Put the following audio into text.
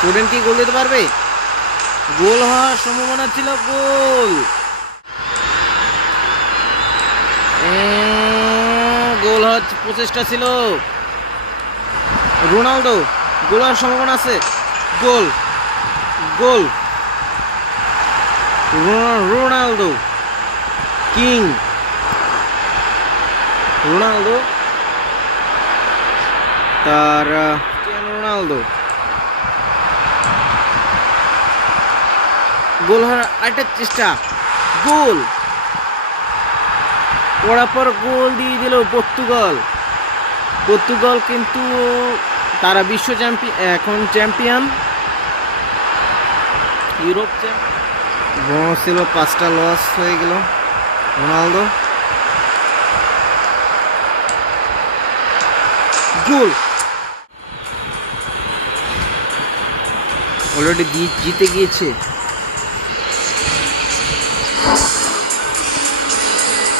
Foden কি গোল দিতে পারবে? গোল হওয়ার সম্ভাবনা ছিল, গোল। গোল হওয়ার প্রচেষ্টা ছিল। রোনালদো, গোল হওয়ার সম্ভাবনা আছে, গোল, গোল। রোনালদো কিং, রোনালদো, তার রোনালদো, গোল হওয়ার আরেকটা চেষ্টা, গোল। পরাপর গোল দিয়ে দিল পর্তুগাল। পর্তুগাল কিন্তু তারা বিশ্ব চ্যাম্পিয়ন, এখন চ্যাম্পিয়ন, ইউরোপ চ্যাম্পিয়ন ছিল। 5টা লস হয়ে গেল। রোনালদো, গোল। অলরেডি জিতে গিয়েছে।